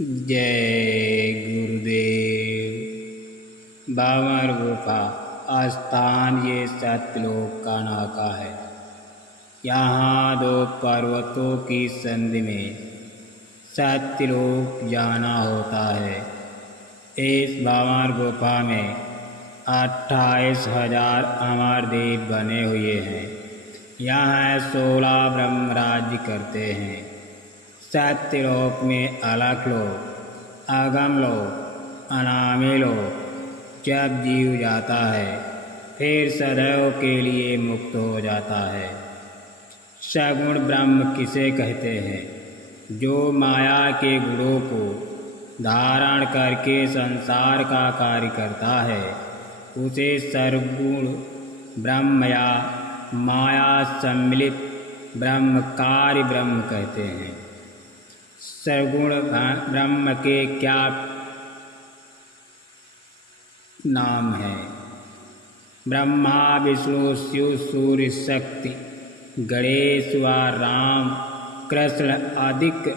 जय गुरुदेव। बावर गुफा स्थान ये सत्यलोक का नाका है। यहाँ दो पर्वतों की संधि में सत्यलोक जाना होता है। इस बावर गुफा में 28,000 अमरदीप बने हुए हैं। यहाँ 16 ब्रह्म राज्य करते हैं। सत्यलोक में अलख लोक, अगम लोक, अनामी लोक। जब जीव जाता है फिर सदैव के लिए मुक्त हो जाता है। सगुण ब्रह्म किसे कहते हैं? जो माया के गुणों को धारण करके संसार का कार्य करता है उसे सर्वगुण ब्रह्म या माया सम्मिलित ब्रह्म कार्य ब्रह्म कहते हैं। सर्वगुण ब्रह्म के क्या नाम है? ब्रह्मा, विष्णु, शिव, सूर्य, शक्ति, गणेश व राम, कृष्ण अधिक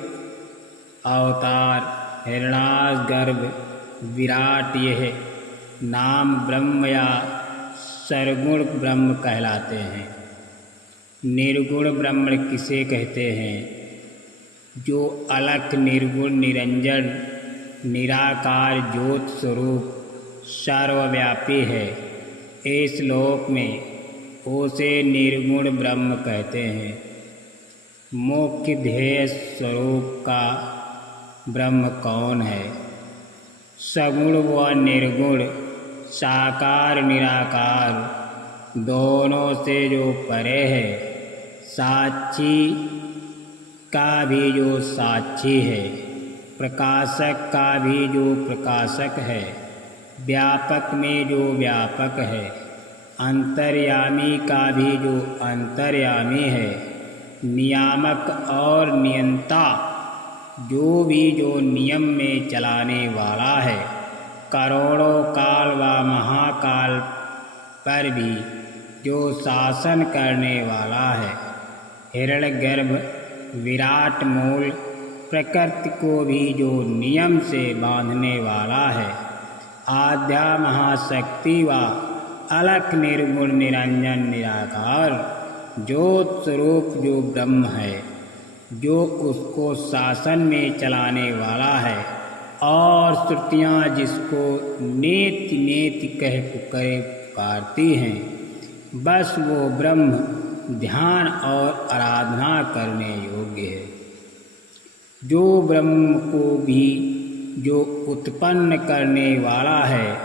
अवतार, हिरण्याक्ष, गर्भ, विराट, यह नाम ब्रह्म या सर्वगुण ब्रह्म कहलाते हैं। निर्गुण ब्रह्म किसे कहते हैं? जो अलख, निर्गुण, निरंजन, निराकार ज्योत स्वरूप सर्वव्यापी है। इस लोक में उसे निर्गुण ब्रह्म कहते हैं। मुख्य ध्येय स्वरूप का ब्रह्म कौन है? सगुण व निर्गुण, साकार निराकार दोनों से जो परे है, साक्षी का भी जो साक्षी है, प्रकाशक का भी जो प्रकाशक है, व्यापक में जो व्यापक है, अंतर्यामी का भी जो अंतर्यामी है, नियामक और नियंता जो भी जो नियम में चलाने वाला है, करोड़ों काल व महाकाल पर भी जो शासन करने वाला है, हिरण्यगर्भ, विराट मूल, प्रकृति को भी जो नियम से बांधने वाला है, आद्या महाशक्ति व अलख निर्गुण निरंजन निराकार ज्योत स्वरूप जो ब्रह्म है, जो उसको शासन में चलाने वाला है और श्रुतियाँ जिसको नेति नेति कह पुकारती हैं, बस वो ब्रह्म ध्यान और आराधना करने योग्य है। जो ब्रह्म को भी जो उत्पन्न करने वाला है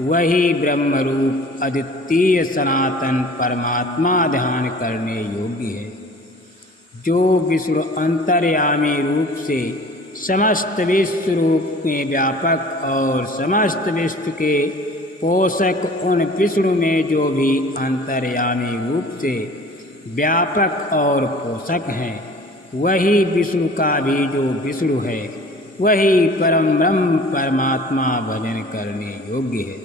वही ब्रह्म रूप अद्वितीय सनातन परमात्मा ध्यान करने योग्य है। जो विष्णु अंतर्यामी रूप से समस्त विश्व रूप में व्यापक और समस्त विश्व के पोषक उन विष्णु में जो भी अंतर्यामी रूप से व्यापक और पोषक हैं, वही विष्णु का भी जो विष्णु है, वही परम ब्रह्म परमात्मा भजन करने योग्य है।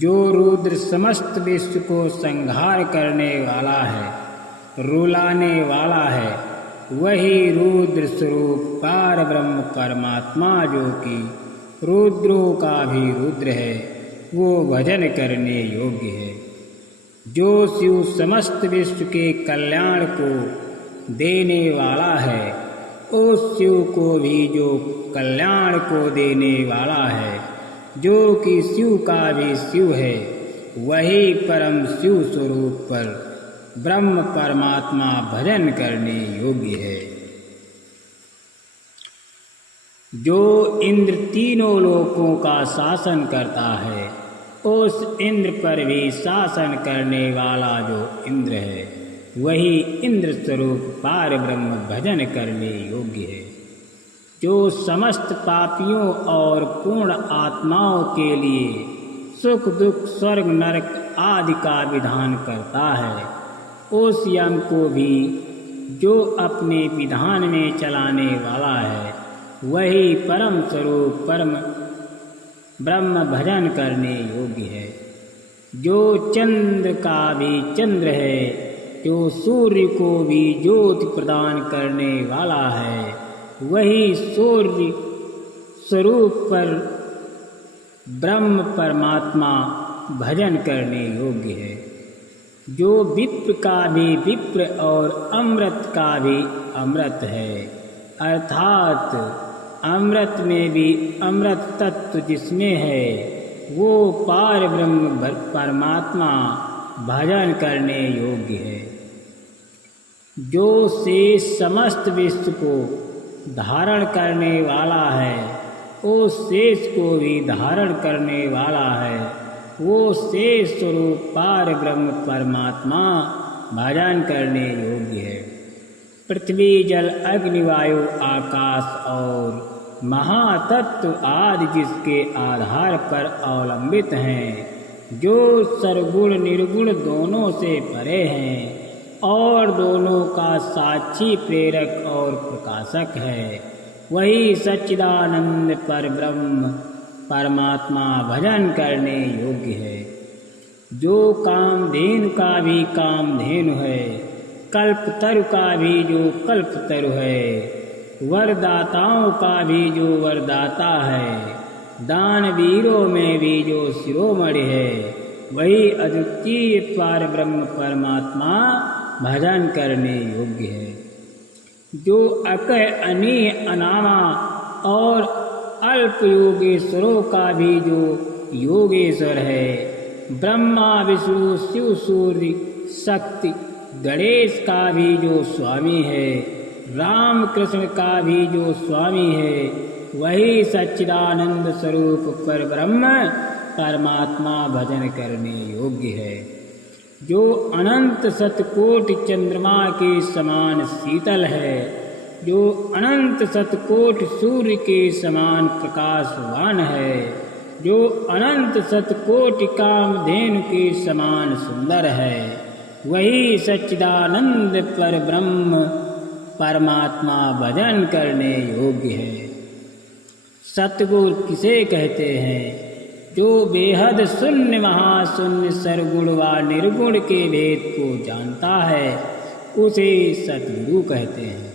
जो रुद्र समस्त विश्व को संहार करने वाला है, रुलाने वाला है, वही रुद्र स्वरूप पार ब्रह्म परमात्मा जो कि रुद्रों का भी रुद्र है, वो भजन करने योग्य है। जो शिव समस्त विश्व के कल्याण को देने वाला है, उस शिव को भी जो कल्याण को देने वाला है, जो कि शिव का भी शिव है, वही परम शिव स्वरूप पर ब्रह्म परमात्मा भजन करने योग्य है। जो इंद्र तीनों लोकों का शासन करता है, उस इंद्र पर भी शासन करने वाला जो इंद्र है, वही इंद्र स्वरूप पार ब्रह्म भजन करने योग्य है। जो समस्त पापियों और पूर्ण आत्माओं के लिए सुख दुख स्वर्ग नरक आदि का विधान करता है, उस यम को भी जो अपने विधान में चलाने वाला है, वही परम स्वरूप परम ब्रह्म भजन करने योग्य है। जो चंद्र का भी चंद्र है, जो सूर्य को भी ज्योति प्रदान करने वाला है, वही सूर्य स्वरूप पर ब्रह्म परमात्मा भजन करने योग्य है, जो विप्र का भी विप्र और अमृत का भी अमृत है, अर्थात अमृत में भी अमृत तत्व जिसमें है वो पार ब्रह्म परमात्मा भजन करने योग्य है। जो शेष समस्त विश्व को धारण करने वाला है, वो शेष को भी धारण करने वाला है, वो शेष स्वरूप पार ब्रह्म परमात्मा भजन करने योग्य है। पृथ्वी जल अग्नि वायु आकाश और महातत्व आदि जिसके आधार पर अवलंबित हैं, जो सर्वगुण निर्गुण दोनों से परे हैं और दोनों का साक्षी प्रेरक और प्रकाशक है, वही सच्चिदानंद पर ब्रह्म परमात्मा भजन करने योग्य है। जो कामधेनु का भी कामधेनु है, कल्पतरु का भी जो कल्पतरु है, वरदाताओं का भी जो वरदाता है, दानवीरों में भी जो शिरोमणि है, वही अद्वितीय पार ब्रह्म परमात्मा भजन करने योग्य है। जो अकह अनीह अनामा और अल्प योगेश्वरों का भी जो योगेश्वर है, ब्रह्मा विष्णु शिव सूर्य शक्ति गणेश का भी जो स्वामी है, राम कृष्ण का भी जो स्वामी है, वही सच्चिदानंद स्वरूप पर ब्रह्म परमात्मा भजन करने योग्य है। जो अनंत शतकोटि चंद्रमा के समान शीतल है, जो अनंत शतकोटि सूर्य के समान प्रकाशवान है, जो अनंत शतकोटि कामधेनु के समान सुंदर है, वही सच्चिदानंद पर ब्रह्म परमात्मा भजन करने योग्य है। सतगुरु किसे कहते हैं? जो बेहद शून्य महाशून्य सर्वगुण व निर्गुण के भेद को जानता है, उसे सतगुरु कहते हैं।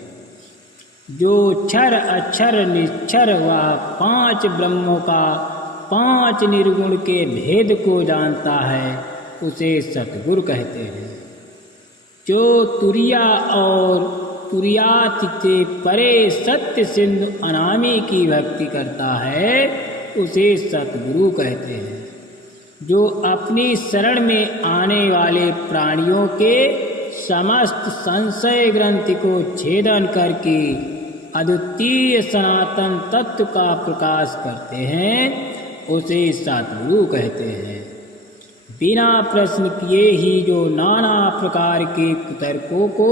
जो क्षर अक्षर निक्षर व 5 ब्रह्मों का 5 निर्गुण के भेद को जानता है, उसे सतगुरु कहते हैं। जो तुरिया और तुरियात से परे सत्य सिंधु अनामी की भक्ति करता है, उसे सतगुरु कहते हैं। जो अपनी शरण में आने वाले प्राणियों के समस्त संशय ग्रंथि को छेदन करके अद्वितीय सनातन तत्व का प्रकाश करते हैं, उसे सतगुरु कहते हैं। बिना प्रश्न किए ही जो नाना प्रकार के कुतर्कों को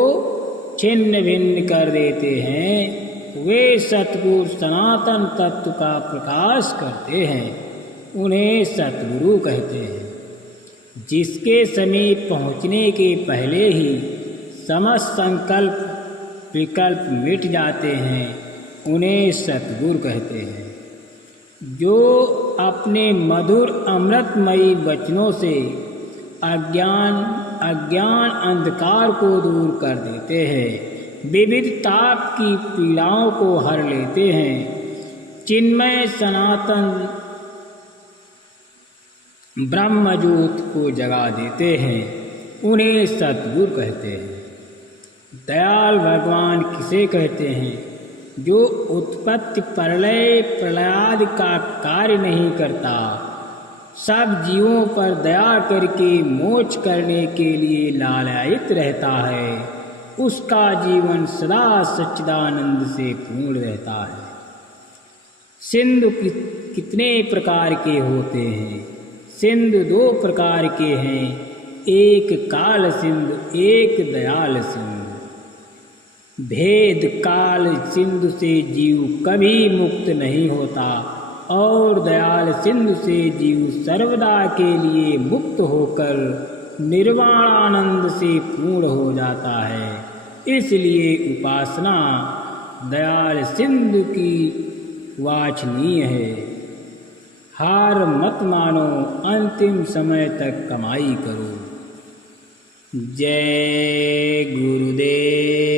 छिन्न भिन्न कर देते हैं, वे सतगुरु सनातन तत्व का प्रकाश करते हैं, उन्हें सतगुरु कहते हैं। जिसके समीप पहुँचने के पहले ही समस्त संकल्प विकल्प मिट जाते हैं, उन्हें सतगुरु कहते हैं। जो अपने मधुर अमृतमयी वचनों से अज्ञान अंधकार को दूर कर देते हैं, विविध ताप की पीड़ाओं को हर लेते हैं, चिन्मय सनातन ब्रह्मज्योत को जगा देते हैं, उन्हें सतगुरु कहते हैं। दयाल भगवान किसे कहते हैं? जो उत्पत्ति प्रलय प्रलयादि का कार्य नहीं करता, सब जीवों पर दया करके मोक्ष करने के लिए लालायित रहता है, उसका जीवन सदा सच्चिदानंद से पूर्ण रहता है। सिंधु कितने प्रकार के होते हैं? सिंधु 2 प्रकार के हैं, एक काल सिंधु, एक दयाल सिंधु। भेद काल सिंधु से जीव कभी मुक्त नहीं होता और दयाल सिंधु से जीव सर्वदा के लिए मुक्त होकर निर्वाणानंद से पूर्ण हो जाता है। इसलिए उपासना दयाल सिंधु की वांछनीय है। हार मत मानो, अंतिम समय तक कमाई करो। जय गुरुदेव।